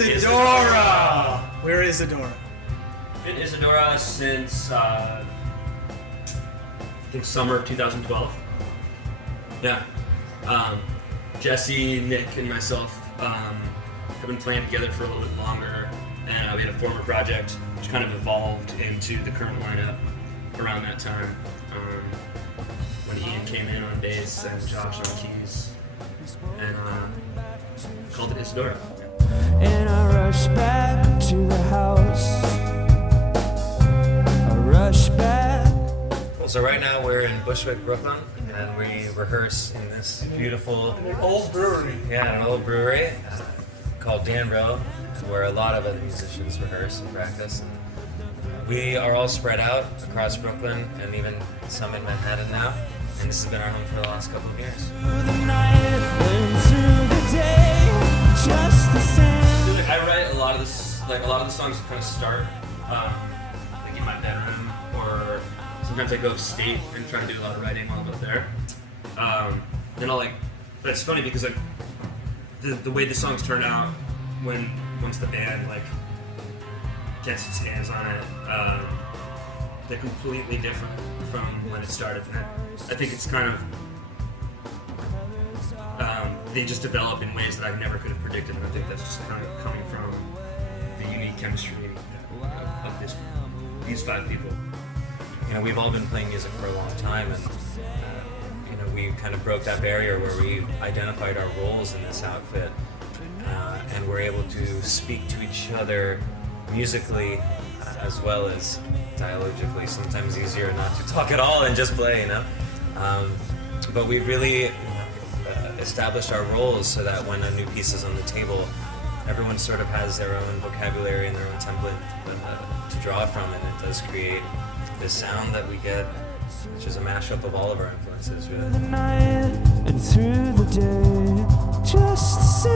Isadora! Where is Isadora? Been Isadora since I think summer of 2012. Yeah. Jesse, Nick, and myself have been playing together for a little bit longer, and we had a former project which kind of evolved into the current lineup around that time. When Ian came in on bass and Josh on keys, and called it Isadora. And I rush back to the house. I rush back. So right now we're in Bushwick, Brooklyn, and we rehearse in this beautiful... An old brewery. Yeah, an old brewery called Danbro, where a lot of other musicians rehearse and practice. And we are all spread out across Brooklyn and even some in Manhattan now, and this has been our home for the last couple of years. I write a lot of this, like a lot of the songs kind of start like in my bedroom, or sometimes I go upstate and try to do a lot of writing while I'm up there. Then I'll but it's funny because like the way the songs turn out once the band like gets its hands on it, they're completely different from when it started. And I think it's kind of they just develop in ways that I never could have predicted, and I think that's just kind of coming from the unique chemistry of these five people. You know, we've all been playing music for a long time, and you know, we kind of broke that barrier where we identified our roles in this outfit, and we're able to speak to each other musically as well as dialogically. Sometimes easier not to talk at all and just play, you know. But we really established our roles so that when a new piece is on the table, everyone sort of has their own vocabulary and their own template to draw from, and it does create this sound that we get, which is a mashup of all of our influences, really. The night and through the day, just the same.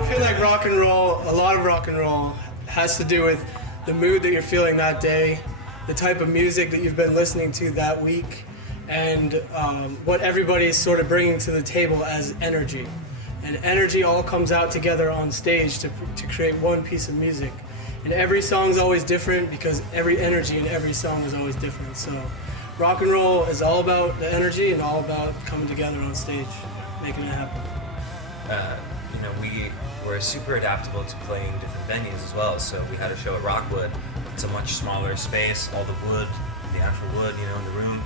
I feel like rock and roll, a lot of rock and roll, has to do with the mood that you're feeling that day, the type of music that you've been listening to that week, and what everybody is sort of bringing to the table as energy. And energy all comes out together on stage to create one piece of music. And every song's always different because every energy in every song is always different. So rock and roll is all about the energy and all about coming together on stage, making it happen. You know, we were super adaptable to playing different venues as well. So we had a show at Rockwood. It's a much smaller space, all the wood, the actual wood, you know, in the room.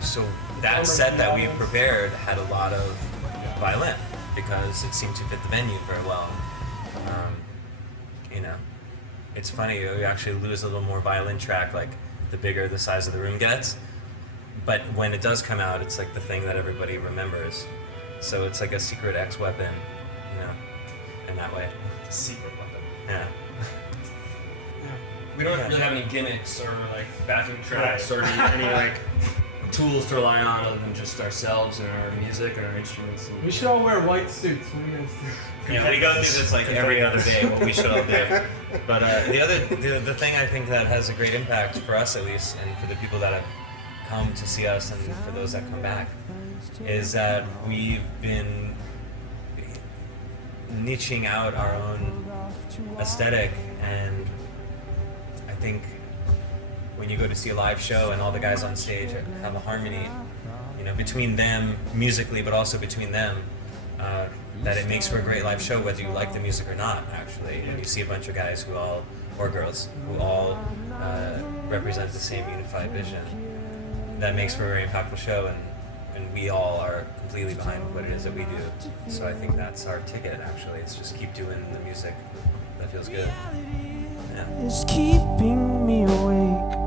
So that set that we prepared had a lot of violin because it seemed to fit the venue very well. You know, it's funny, you actually lose a little more violin track like the bigger the size of the room gets. But when it does come out, it's like the thing that everybody remembers. So it's like a secret X weapon, you know, in that way. Secret weapon. Yeah. We don't really have any gimmicks or like backing tracks or any like tools to rely on other than just ourselves and our music and our instruments. We should all wear white suits. What do you guys think? Yeah, we go through this like every other day, what we should all do. But the thing I think that has a great impact for us at least, and for the people that have come to see us and for those that come back, is that we've been niching out our own aesthetic. And I think when you go to see a live show and all the guys on stage have a harmony, you know, between them musically, but also between them, that it makes for a great live show whether you like the music or not, actually. And you see a bunch of guys who all, or girls, who all represent the same unified vision. That makes for a very impactful show, and we all are completely behind what it is that we do. So I think that's our ticket, actually. It's just keep doing the music that feels good. Yeah. Is keeping me awake.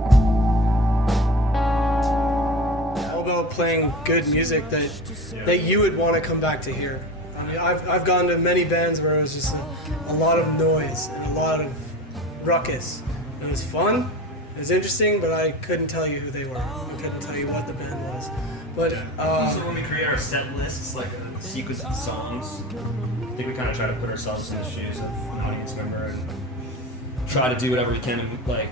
How about playing good music that you would want to come back to hear? I mean, I've gone to many bands where it was just a lot of noise and a lot of ruckus. It was fun, it was interesting, but I couldn't tell you who they were. I couldn't tell you what the band was. But so when we create our set list, it's like a sequence of songs. I think we kind of try to put ourselves in the shoes of an audience member and try to do whatever we can to like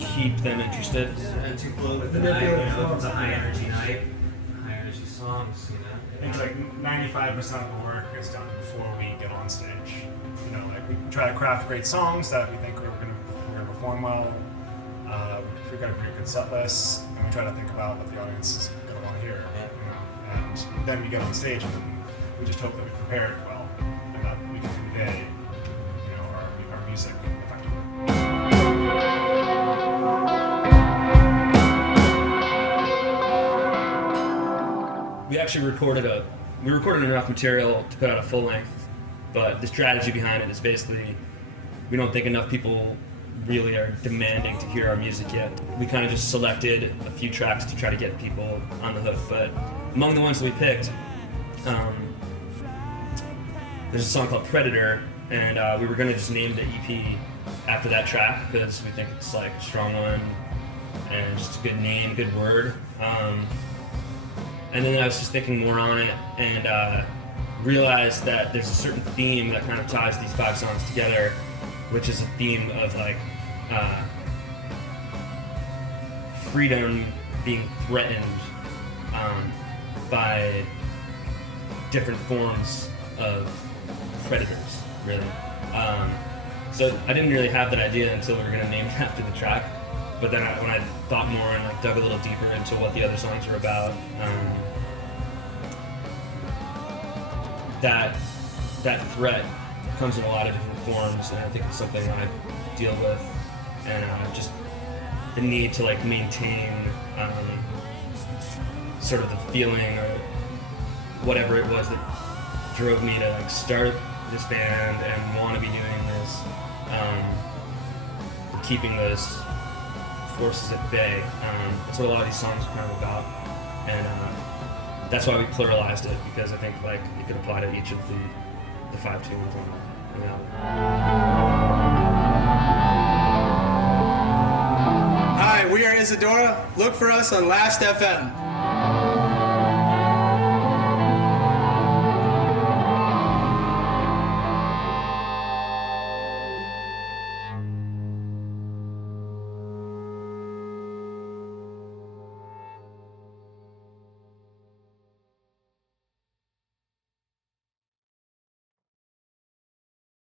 keep them interested and to flow with the night. You know, if it's a high energy night, high energy song. songs, you know. I think like 95% of the work is done before we get on stage. You know, like we try to craft great songs that we think we're gonna perform well. We've got a pretty good set list, and we try to think about what the audience is gonna want to hear. Yeah. You know, and then we get on stage, and we just hope that we prepared well, and that we can convey, you know, our music effectively. We actually recorded enough material to put out a full length, but the strategy behind it is basically we don't think enough people really are demanding to hear our music yet. We kind of just selected a few tracks to try to get people on the hook, but among the ones that we picked, there's a song called Predator, and we were going to just name the EP after that track because we think it's like a strong one and just a good name, good word. And then I was just thinking more on it and realized that there's a certain theme that kind of ties these 5 songs together, which is a theme of like freedom being threatened by different forms of predators, really. So I didn't really have that idea until we were going to name it after the track. But then when I thought more and like dug a little deeper into what the other songs were about, that threat comes in a lot of different forms, and I think it's something that I deal with, and just the need to like maintain sort of the feeling or whatever it was that drove me to like start this band and want to be doing this, keeping those forces at bay. That's what a lot of these songs are kind of about, and that's why we pluralized it, because I think like it could apply to each of the 5 tunes on the album. Hi, we are Isadora. Look for us on Last.fm.